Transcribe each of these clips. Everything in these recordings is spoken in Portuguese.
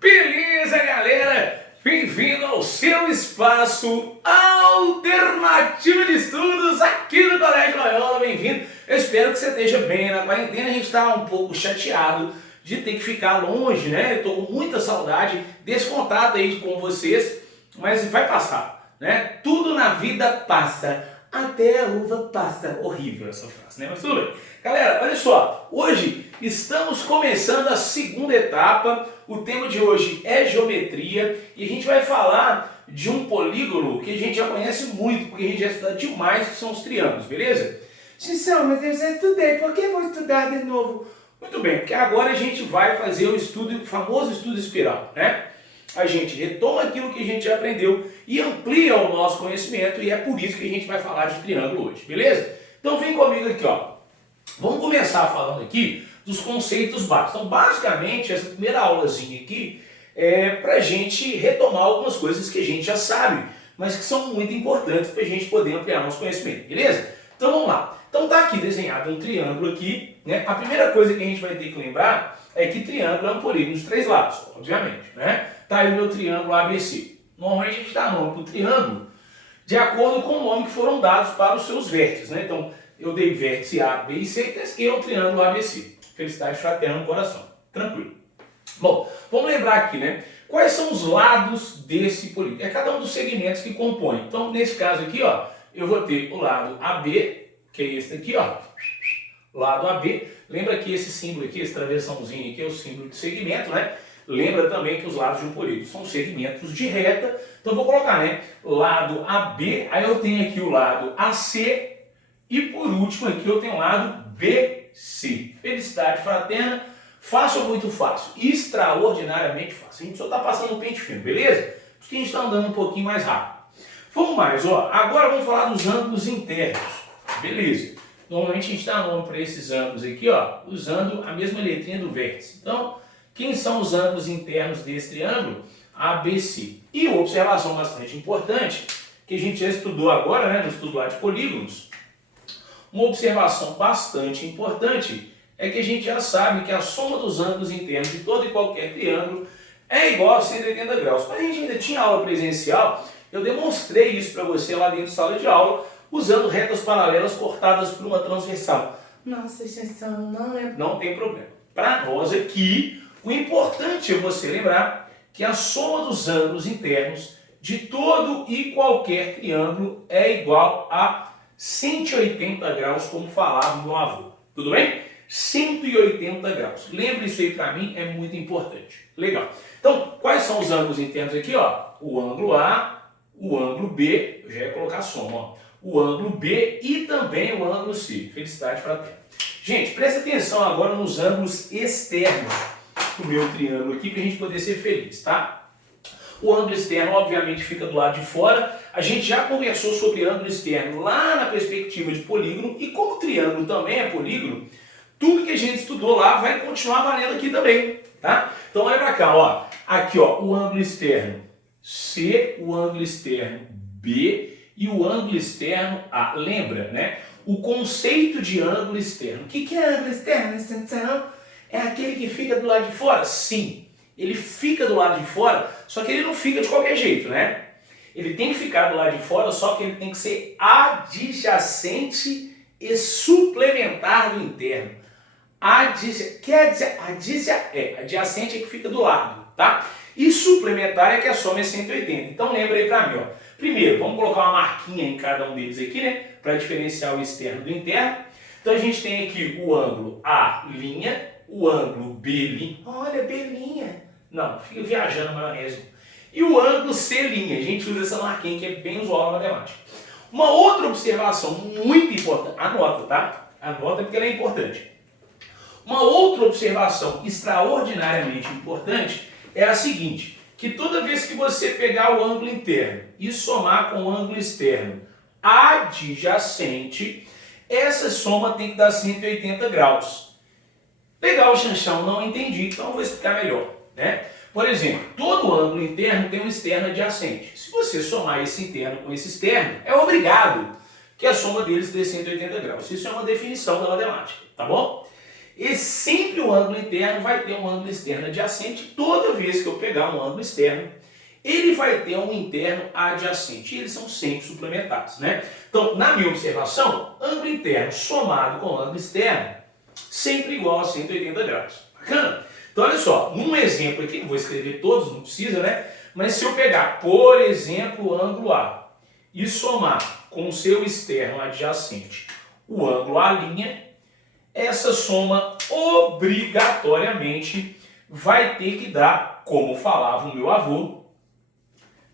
Beleza, galera? Bem-vindo ao seu espaço alternativo de estudos aqui no Colégio Loyola. Bem-vindo. Eu espero que você esteja bem. Na quarentena a gente está um pouco chateado de ter que ficar longe, né? Eu tô com muita saudade desse contato aí com vocês, mas vai passar, né? Tudo na vida passa. Até a uva passa. Horrível essa frase, né? Mas tudo bem. Galera, olha só. Hoje estamos começando a segunda etapa. O tema de hoje é geometria e a gente vai falar de um polígono que a gente já conhece muito, porque a gente já estuda demais, que são os triângulos, beleza? Sim, mas eu já estudei, por que vou estudar de novo? Muito bem, porque agora a gente vai fazer o estudo, o famoso estudo espiral, né? A gente retoma aquilo que a gente já aprendeu e amplia o nosso conhecimento, e é por isso que a gente vai falar de triângulo hoje, beleza? Então vem comigo aqui, ó. Vamos começar falando aqui dos conceitos básicos. Então, basicamente, essa primeira aulazinha aqui é para a gente retomar algumas coisas que a gente já sabe, mas que são muito importantes para a gente poder ampliar nosso conhecimento, beleza? Então vamos lá. Então tá aqui desenhado um triângulo aqui, né? A primeira coisa que a gente vai ter que lembrar é que triângulo é um polígono de 3 lados, obviamente, né? Tá aí o meu triângulo ABC. Normalmente a gente dá nome para o triângulo de acordo com o nome que foram dados para os seus vértices, né? Então, eu dei vértice A, B e C, que é o triângulo ABC. Felicidade fraterna no coração. Tranquilo. Bom, vamos lembrar aqui, né? Quais são os lados desse polígono? É cada um dos segmentos que compõe. Então, nesse caso aqui, ó, eu vou ter o lado AB, que é esse daqui, ó. Lado AB. Lembra que esse símbolo aqui, esse travessãozinho aqui, é o símbolo de segmento, né? Lembra também que os lados de um polígono são segmentos de reta. Então, eu vou colocar, né? Lado AB, aí eu tenho aqui o lado AC, e por último aqui eu tenho o lado BC. Felicidade fraterna, fácil ou muito fácil? Extraordinariamente fácil. A gente só está passando um pente fino, beleza? Porque a gente está andando um pouquinho mais rápido. Vamos mais, ó. Agora vamos falar dos ângulos internos. Beleza. Normalmente a gente dá nome para esses ângulos aqui, ó, usando a mesma letrinha do vértice. Então, quem são os ângulos internos desse triângulo? ABC. E uma observação bastante importante, que a gente já estudou agora, né, no estudo lá de polígonos. Uma observação bastante importante é que a gente já sabe que a soma dos ângulos internos de todo e qualquer triângulo é igual a 180 graus. Quando a gente ainda tinha aula presencial, eu demonstrei isso para você lá dentro da sala de aula, usando retas paralelas cortadas por uma transversal. Nossa, não tem problema. Para nós aqui, o importante é você lembrar que a soma dos ângulos internos de todo e qualquer triângulo é igual a 180 graus, como falava meu avô. Tudo bem? 180 graus. Lembre isso aí para mim, é muito importante. Legal. Então, quais são os ângulos internos aqui? Ó? O ângulo A, o ângulo B, eu já ia colocar soma, ó. O ângulo B e também o ângulo C. Felicidade fraterna. Gente, presta atenção agora nos ângulos externos do meu triângulo aqui, para a gente poder ser feliz, tá? O ângulo externo, obviamente, fica do lado de fora. A gente já conversou sobre ângulo externo lá na perspectiva de polígono. E como o triângulo também é polígono, tudo que a gente estudou lá vai continuar valendo aqui também, tá? Então, olha pra cá, ó. Aqui, ó, o ângulo externo C, o ângulo externo B e o ângulo externo A. Lembra, né? O conceito de ângulo externo. O que é ângulo externo? É aquele que fica do lado de fora? Sim. Ele fica do lado de fora, só que ele não fica de qualquer jeito, né? Ele tem que ficar do lado de fora, só que ele tem que ser adjacente e suplementar do interno. Adjacente é que fica do lado, tá? E suplementar é que a soma é 180. Então lembra aí pra mim, ó. Primeiro, vamos colocar uma marquinha em cada um deles aqui, né? Para diferenciar o externo do interno. Então a gente tem aqui o ângulo A', o ângulo B'. Olha, B'. Não, fica viajando na maionese. E o ângulo C', a gente usa essa marquinha que é bem usual na matemática. Uma outra observação muito importante, anota, tá? Anota porque ela é importante. Uma outra observação extraordinariamente importante é a seguinte, que toda vez que você pegar o ângulo interno e somar com o ângulo externo adjacente, essa soma tem que dar 180 graus. Legal, Chanchão, não entendi, então eu vou explicar melhor. Né? Por exemplo, todo ângulo interno tem um externo adjacente. Se você somar esse interno com esse externo, é obrigado que a soma deles dê 180 graus. Isso é uma definição da matemática, tá bom? E sempre o ângulo interno vai ter um ângulo externo adjacente. Toda vez que eu pegar um ângulo externo, ele vai ter um interno adjacente. E eles são sempre suplementares, né? Então, na minha observação, ângulo interno somado com ângulo externo, sempre igual a 180 graus. Bacana? Então, olha só, num exemplo aqui, não vou escrever todos, não precisa, né? Mas se eu pegar, por exemplo, o ângulo A e somar com o seu externo adjacente o ângulo A', essa soma obrigatoriamente vai ter que dar, como falava o meu avô,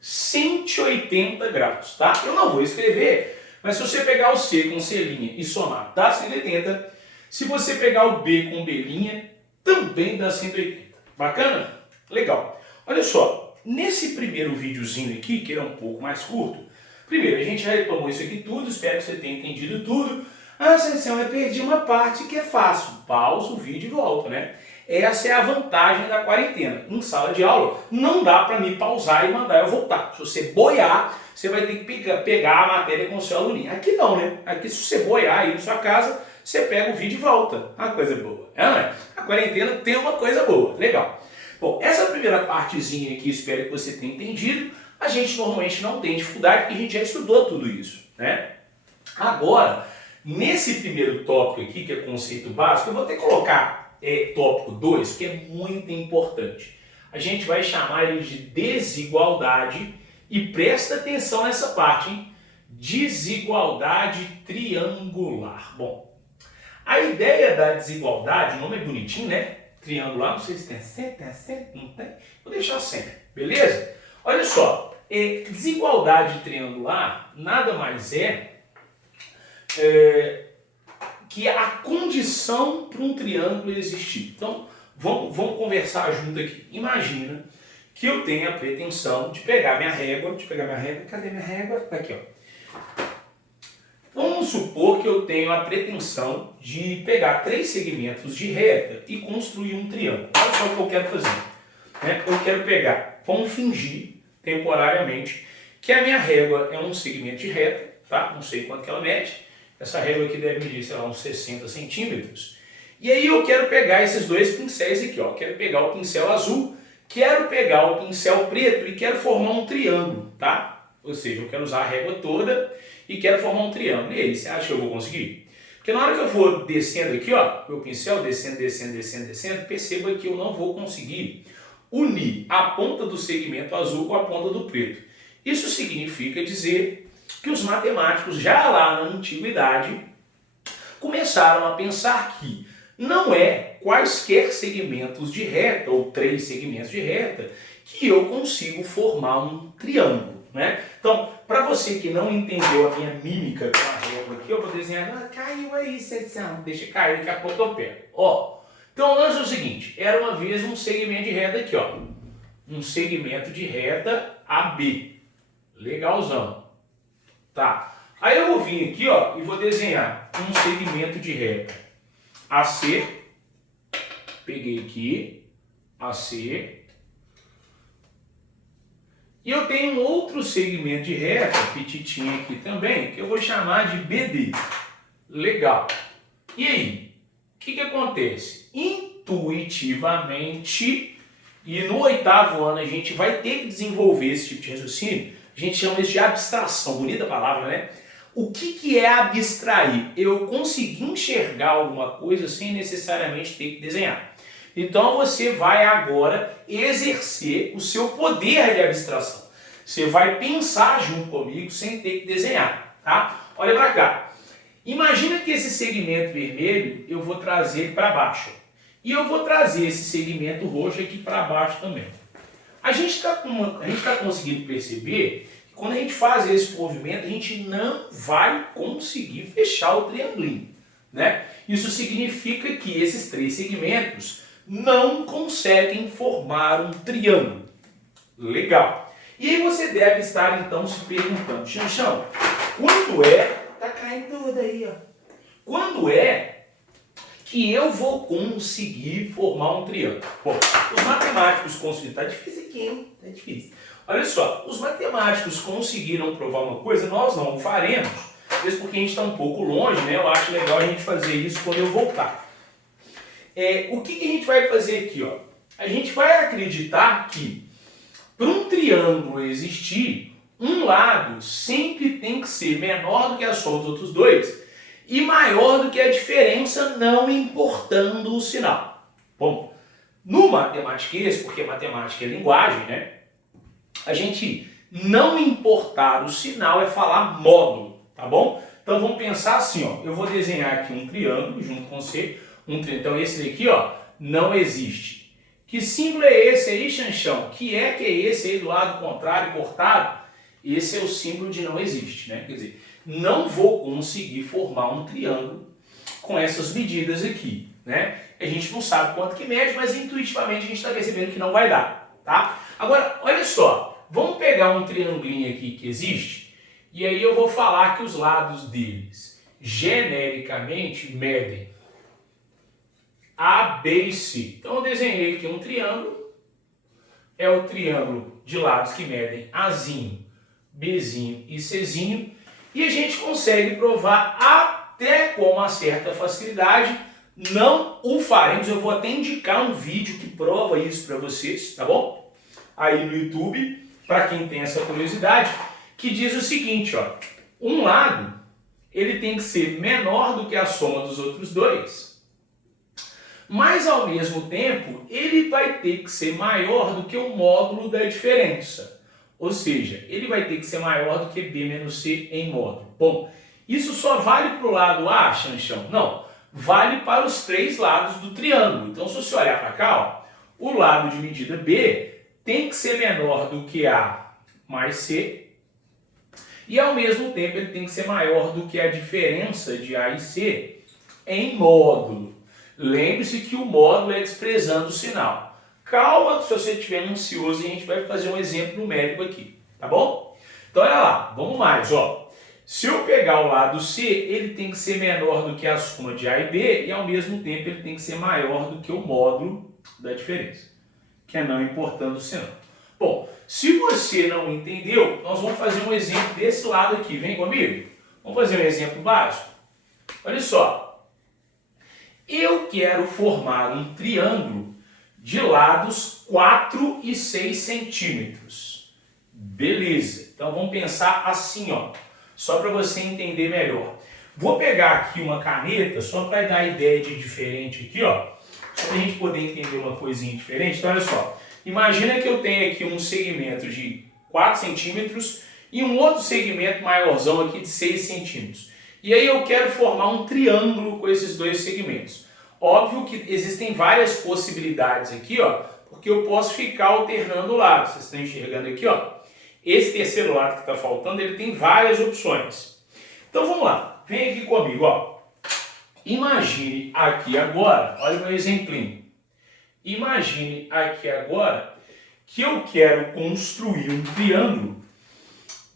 180 graus, tá? Eu não vou escrever, mas se você pegar o C com C' e somar, dá 180. Se você pegar o B com B', também dá 180. Bacana? Legal. Olha só, nesse primeiro videozinho aqui, que era um pouco mais curto, primeiro, a gente já retomou isso aqui tudo, espero que você tenha entendido tudo. Ah, Sansão, eu perdi uma parte que é fácil. Pausa o vídeo e volta, né? Essa é a vantagem da quarentena. Em sala de aula, não dá para me pausar e mandar eu voltar. Se você boiar, você vai ter que pegar a matéria com o seu aluninho. Aqui não, né? Aqui, se você boiar aí na sua casa, você pega o vídeo e volta. Uma coisa boa, não é? A quarentena tem uma coisa boa. Legal. Bom, essa primeira partezinha aqui, espero que você tenha entendido. A gente normalmente não tem dificuldade, porque a gente já estudou tudo isso, né? Agora, nesse primeiro tópico aqui, que é conceito básico, eu vou ter que colocar tópico 2, que é muito importante. A gente vai chamar ele de desigualdade e presta atenção nessa parte, hein? Desigualdade triangular. Bom, a ideia da desigualdade, o nome é bonitinho, né? Triangular, não sei se tem acento, não tem? Vou deixar sempre, beleza? Olha só, desigualdade triangular nada mais que a condição para um triângulo existir. Então, vamos conversar junto aqui. Imagina que eu tenho a pretensão de pegar minha régua, cadê minha régua? Aqui, ó. Vamos supor que eu tenho a pretensão de pegar 3 segmentos de reta e construir um triângulo. Olha só o que eu quero fazer. Né? Eu quero pegar, vamos fingir temporariamente que a minha régua é um segmento de reta, tá? Não sei quanto que ela mede. Essa régua aqui deve medir, sei lá, uns 60 centímetros. E aí eu quero pegar esses 2 pincéis aqui, ó. Quero pegar o pincel azul, quero pegar o pincel preto e quero formar um triângulo, tá? Ou seja, eu quero usar a régua toda e quero formar um triângulo. E aí, você acha que eu vou conseguir? Porque na hora que eu for descendo aqui, ó, meu pincel descendo, perceba que eu não vou conseguir unir a ponta do segmento azul com a ponta do preto. Isso significa dizer que os matemáticos, já lá na antiguidade, começaram a pensar que não é quaisquer segmentos de reta, ou 3 segmentos de reta, que eu consigo formar um triângulo, né? Então, para você que não entendeu a minha mímica com a régua aqui, eu vou desenhar, caiu aí, seção, deixa cair, daqui a pouco eu pego. Ó, então o lance é o seguinte, era uma vez um segmento de reta aqui, ó, um segmento de reta AB, legalzão. Tá, aí eu vou vir aqui, ó, e vou desenhar um segmento de reta AC, peguei aqui, AC, e eu tenho um outro segmento de reta, petitinho aqui também, que eu vou chamar de BD. Legal. E aí, o que acontece? Intuitivamente, e no 8º ano a gente vai ter que desenvolver esse tipo de raciocínio. A gente chama isso de abstração, bonita palavra, né? O que é abstrair? Eu conseguir enxergar alguma coisa sem necessariamente ter que desenhar. Então você vai agora exercer o seu poder de abstração. Você vai pensar junto comigo sem ter que desenhar, tá? Olha para cá. Imagina que esse segmento vermelho eu vou trazer para baixo. E eu vou trazer esse segmento roxo aqui para baixo também. A gente está conseguindo perceber que quando a gente faz esse movimento, a gente não vai conseguir fechar o triangulinho, né? Isso significa que esses 3 segmentos não conseguem formar um triângulo. Legal. E aí você deve estar então se perguntando, Xanxão, quando tá caindo tudo aí, ó. Quando que eu vou conseguir formar um triângulo? Bom, os matemáticos conseguiram, tá difícil aqui, hein? Tá difícil. Olha só, os matemáticos conseguiram provar uma coisa, nós não faremos, mesmo porque a gente está um pouco longe, né? Eu acho legal a gente fazer isso quando eu voltar. O que a gente vai fazer aqui? Ó? A gente vai acreditar que para um triângulo existir, um lado sempre tem que ser menor do que a soma dos outros dois e maior do que a diferença, não importando o sinal. Bom, no matematiquês, porque matemática é linguagem, né? A gente não importar o sinal é falar módulo, tá bom? Então vamos pensar assim, ó. Eu vou desenhar aqui um triângulo junto com você. Então esse daqui, ó, não existe. Que símbolo é esse aí, Xanchão? Que é esse aí do lado contrário, cortado? Esse é o símbolo de não existe, né? Quer dizer, não vou conseguir formar um triângulo com essas medidas aqui, né? A gente não sabe quanto que mede, mas intuitivamente a gente está percebendo que não vai dar, tá? Agora, olha só, vamos pegar um triangulinho aqui que existe, e aí eu vou falar que os lados deles, genericamente, medem A, B e C. Então eu desenhei aqui um triângulo, é o triângulo de lados que medem Azinho, Bzinho e Czinho, e a gente consegue provar até com uma certa facilidade. Não o faremos, eu vou até indicar um vídeo que prova isso para vocês, tá bom? Aí no YouTube, para quem tem essa curiosidade, que diz o seguinte, ó, um lado ele tem que ser menor do que a soma dos outros dois, mas ao mesmo tempo ele vai ter que ser maior do que o módulo da diferença, ou seja, ele vai ter que ser maior do que B menos C em módulo. Bom, isso só vale para o lado A, Xanchão? Não. Vale para os três lados do triângulo. Então, se você olhar para cá, ó, o lado de medida B tem que ser menor do que A mais C e, ao mesmo tempo, ele tem que ser maior do que a diferença de A e C em módulo. Lembre-se que o módulo é desprezando o sinal. Calma, se você estiver ansioso, a gente vai fazer um exemplo numérico aqui, tá bom? Então, olha lá, vamos mais, ó. Se eu pegar o lado C, ele tem que ser menor do que a soma de A e B e, ao mesmo tempo, ele tem que ser maior do que o módulo da diferença, que é não importando o sinal. Bom, se você não entendeu, nós vamos fazer um exemplo desse lado aqui. Vem comigo? Vamos fazer um exemplo básico? Olha só. Eu quero formar um triângulo de lados 4 e 6 centímetros. Beleza. Então, vamos pensar assim, ó. Só para você entender melhor. Vou pegar aqui uma caneta, só para dar ideia de diferente aqui, ó. Só para a gente poder entender uma coisinha diferente. Então, olha só. Imagina que eu tenho aqui um segmento de 4 centímetros e um outro segmento maiorzão aqui de 6 centímetros. E aí eu quero formar um triângulo com esses dois segmentos. Óbvio que existem várias possibilidades aqui, ó, porque eu posso ficar alternando o lado. Vocês estão enxergando aqui, ó. Esse terceiro lado que está faltando, ele tem várias opções. Então vamos lá, vem aqui comigo, ó. Imagine aqui agora, olha o meu exemplinho. Imagine aqui agora que eu quero construir um triângulo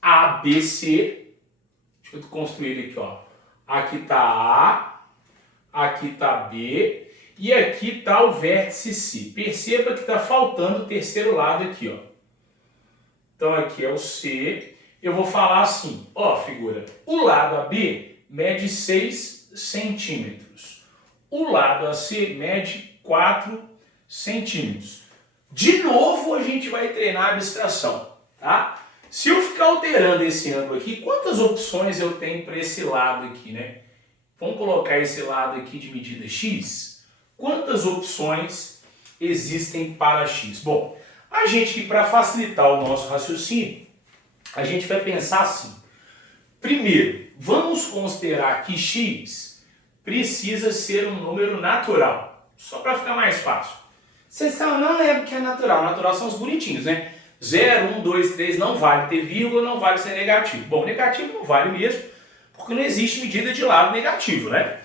ABC. Deixa eu construir ele aqui, ó. Aqui está A, aqui está B e aqui está o vértice C. Perceba que está faltando o terceiro lado aqui, ó. Então aqui é o C, eu vou falar assim, ó figura, o lado AB mede 6 centímetros, o lado AC mede 4 centímetros. De novo a gente vai treinar a abstração, tá? Se eu ficar alterando esse ângulo aqui, quantas opções eu tenho para esse lado aqui, né? Vamos colocar esse lado aqui de medida X? Quantas opções existem para X? Bom, a gente, para facilitar o nosso raciocínio, a gente vai pensar assim. Primeiro, vamos considerar que x precisa ser um número natural, só para ficar mais fácil. Vocês não lembram que é natural. Natural são os bonitinhos, né? 0, 1, 2, 3 não vale ter vírgula, não vale ser negativo. Bom, negativo não vale mesmo, porque não existe medida de lado negativo, né?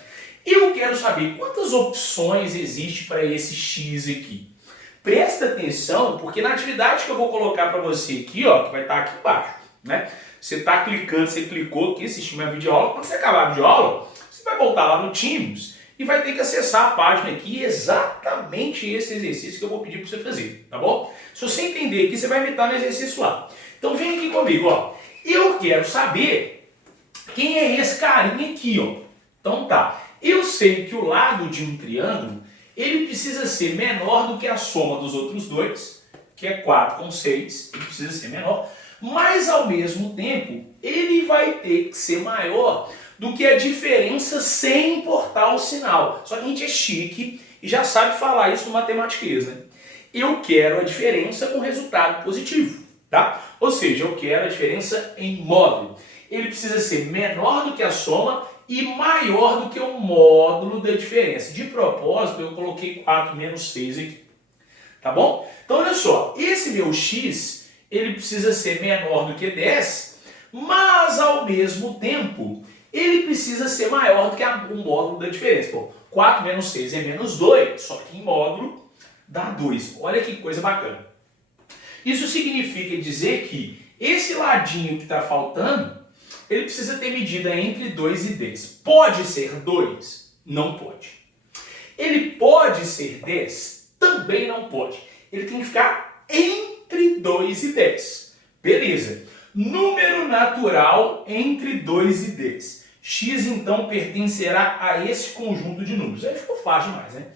Eu quero saber quantas opções existe para esse x aqui. Presta atenção, porque na atividade que eu vou colocar para você aqui, ó, que vai estar aqui embaixo, né? Você está clicando, você clicou aqui, assistiu minha videoaula. Quando você acabar a videoaula, você vai voltar lá no Teams e vai ter que acessar a página aqui, exatamente esse exercício que eu vou pedir para você fazer, tá bom? Se você entender aqui, você vai imitar no exercício lá. Então vem aqui comigo, ó. Eu quero saber quem é esse carinha aqui, ó. Então tá, eu sei que o lado de um triângulo ele precisa ser menor do que a soma dos outros dois, que é 4 com 6, ele precisa ser menor, mas ao mesmo tempo ele vai ter que ser maior do que a diferença sem importar o sinal. Só que a gente é chique e já sabe falar isso no matematiquês, né? Eu quero a diferença com resultado positivo, tá? Ou seja, eu quero a diferença em módulo. Ele precisa ser menor do que a soma e maior do que o módulo da diferença. De propósito, eu coloquei 4 menos 6 aqui. Tá bom? Então, olha só. Esse meu x, ele precisa ser menor do que 10, mas, ao mesmo tempo, ele precisa ser maior do que o módulo da diferença. Bom, 4 menos 6 é menos 2, só que em módulo dá 2. Olha que coisa bacana. Isso significa dizer que esse ladinho que está faltando, ele precisa ter medida entre 2 e 10. Pode ser 2? Não pode. Ele pode ser 10? Também não pode. Ele tem que ficar entre 2 e 10. Beleza. Número natural entre 2 e 10. X, então, pertencerá a esse conjunto de números. Aí ficou fácil demais, né?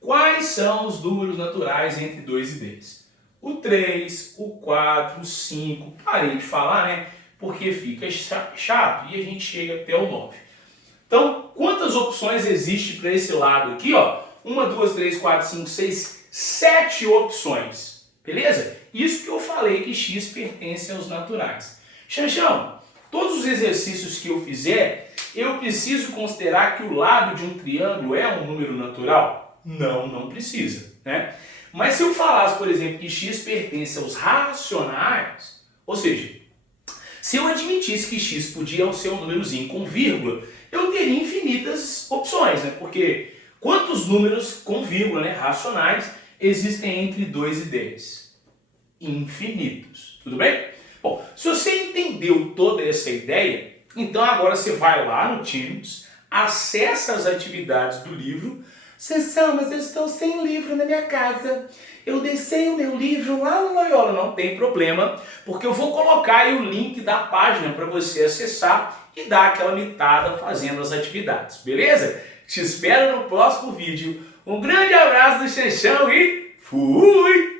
Quais são os números naturais entre 2 e 10? O 3, o 4, o 5. Parei de falar, né? Porque fica chato e a gente chega até o 9. Então, quantas opções existem para esse lado aqui? Ó? 1, 2, 3, 4, 5, 6, 7 opções. Beleza? Isso que eu falei que x pertence aos naturais. Xanxão, todos os exercícios que eu fizer, eu preciso considerar que o lado de um triângulo é um número natural? Não, não precisa, né? Mas se eu falasse, por exemplo, que x pertence aos racionais, ou seja, se eu admitisse que x podia ser um númerozinho com vírgula, eu teria infinitas opções, né? Porque quantos números com vírgula, né, racionais, existem entre 2 e 10? Infinitos. Tudo bem? Bom, se você entendeu toda essa ideia, então agora você vai lá no Teams, acessa as atividades do livro. Sansão, mas eu estou sem livro na minha casa. Eu deixei o meu livro lá no Loyola. Não tem problema, porque eu vou colocar aí o link da página para você acessar e dar aquela mitada fazendo as atividades, beleza? Te espero no próximo vídeo. Um grande abraço do Xanxão e fui!